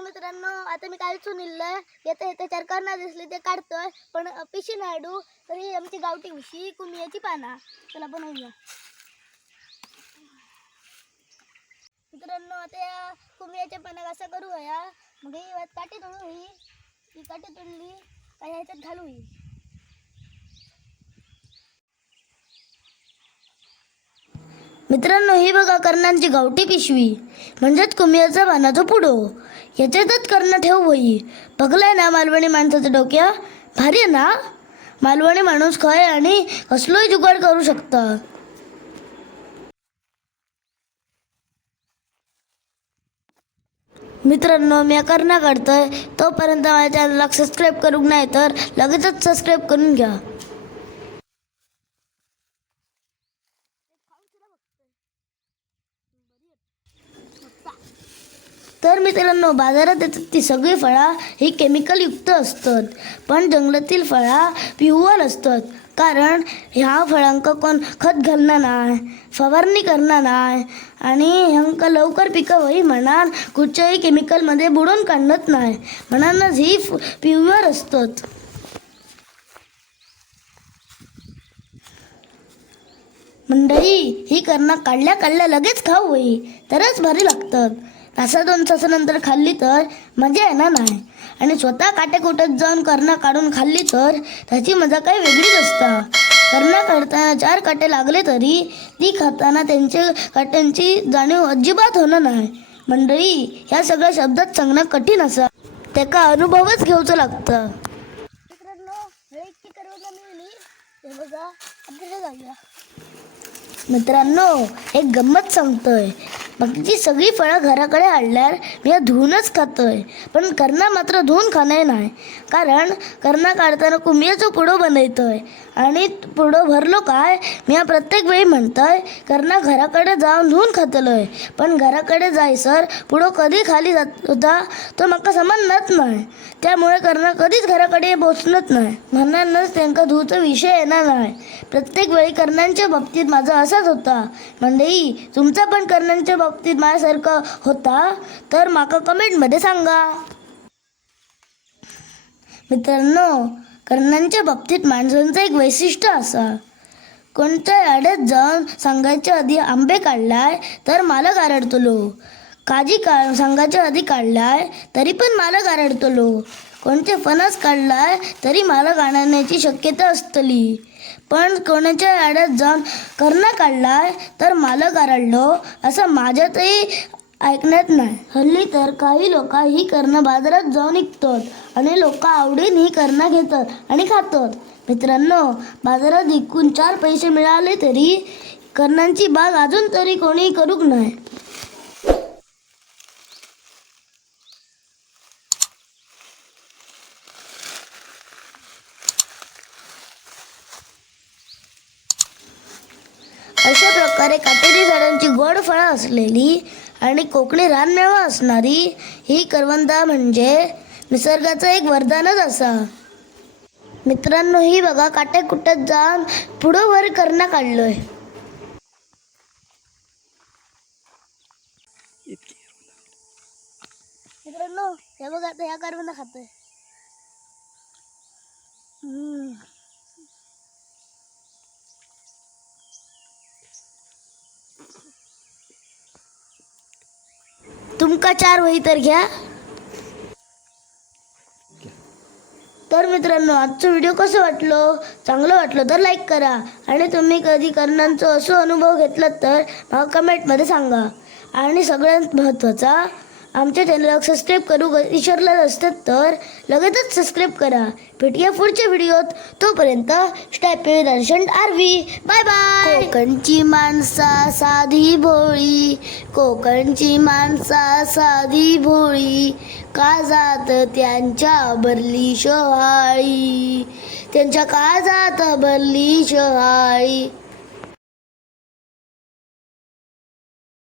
तर मित्रांनो आता मी कालचून इल्लय येते येते चार करणं दिसली ते काढतोय पण पिशी नाडू तर ही आमची गावठी उशी कुमियाची पाना चला बनवूया मित्रांनो आता या कुमियाच्या पाना कसा करू या मग ही काठी तोडू ही काठी तोडली काय ह्याच्यात घालू ही मित्रांनो ही बघा कर्णांची गावठी पिशवी म्हणजेच कुमियाचा पानाचा पुडो याच्यातच कर्ण ठेव होई बघलाय ना मालवणी माणसाचं डोक्या भारी आहे ना मालवणी माणूस खय आणि कसलोही जुगाड करू शकता मित्रांनो मी कर्ण काढतोय तोपर्यंत माझ्या चॅनलला सबस्क्राईब करून नाही तर लगेचच सबस्क्राईब करून घ्या तर मित्रांनो बाजारात येतात ती सगळी फळं ही केमिकल युक्त असतात पण जंगलातील फळं प्युअर असतात कारण ह्या फळांका कोण खत घालणार नाही फवारणी करणार नाही आणि ह्यांका लवकर पिकं होई म्हणान कुठच्याही केमिकलमध्ये बुडवून काढत नाही म्हणूनच ही प्युअर असतात मंडळी ही करणं काढल्या काढल्या लगेच खाऊ होई तरच भारी लागतात तासा दोन तासानंतर खाल्ली तर मजा येणार नाही आणि स्वतः काटेकोट्यात जाऊन करणं काढून खाल्ली तर त्याची मजा काही वेगळीच असता करणं काढताना चार काटे लागले तरी ती खाताना त्यांच्या काट्यांची जाणीव अजिबात होणार नाही मंडळी ह्या सगळ्या शब्दात सांगणं कठीण असा त्याचा अनुभवच घेऊचं लागतं मित्रांनो एक गंमत सांगतोय बाकीची सगळी फळं घराकडे आणल्यावर मी धुवूनच खातोय पण करणा मात्र धुवून खाणे नाही कारण करणा काढताना कुमियाचं पुडो बनवतोय आणि पुडो भरलो काय मी प्रत्येक वेळी म्हणतोय करणा घराकडे जाऊन धुवून खातलोय पण घराकडे जायसर पुडो कधी खाली जात होता तो माका समजत नाही त्यामुळे करणा कधीच घराकडे पोचणत नाही म्हणूनच त्यांना धुवचा विषय येणार नाही प्रत्येक वेळी कर्णांच्या बाबतीत माझा असाच होता मंडळी तुमचा पण कर्णांच्या बाबतीत माझ्यासारखं होता तर माका कमेंटमध्ये सांगा मित्रांनो कर्णांच्या बाबतीत माणसांचं एक वैशिष्ट्य असा कोणत्या आड्यात जाऊन सांगायच्या आधी आंबे काढलाय तर मालक आरडतलो काजी सांगायच्या आधी काढलाय तरी पण मालक आरडतलो कोणते फणस काढलाय तरी मालक आणण्याची शक्यता असतली पण कोणाच्या आड्यात जाऊन करणं काढलाय तर मालक आरडलो असं माझ्यातही ऐकण्यात नाही हल्ली तर काही लोक ही करणं बाजारात जाऊन विकतात आणि लोक आवडीने ही करणं घेतात आणि खातात मित्रांनो बाजारात विकून 4 पैसे मिळाले तरी कर्णांची बाग अजून तरी कोणी करूक नाही अशा प्रकारे काटेरी झाडांची गोड फळं असलेली आणि कोकणी रानमेवा असणारी ही करवंदा म्हणजे निसर्गाचं एक वरदानच असा मित्रांनो ही बघा काटेकुट्यात जाऊन पुढं वर करणं काढलोय मित्रांनो हे बघा आता ह्या करवंदा खातोय तुमका 4 वही तर घ्या तर मित्रांनो आजचं व्हिडिओ कसं वाटलं चांगलं वाटलं तर लाईक करा आणि तुम्ही कधी कर्णांचा असं अनुभव घेतला तर मला कमेंटमध्ये सांगा आणि सगळ्यात महत्त्वाचा आमच्या चॅनलला सबस्क्राईब करू विसरला असतात तर लगेचच सबस्क्राईब करा भेटूया पुढच्या व्हिडिओत तोपर्यंत स्टॅपे दर्शन आरवी बाय बाय कोकणची माणसा साधी भोळी कोकणची माणसा साधी भोळी काळजात त्यांच्या भरली शहाळी त्यांच्या काळजात भरली शहाळी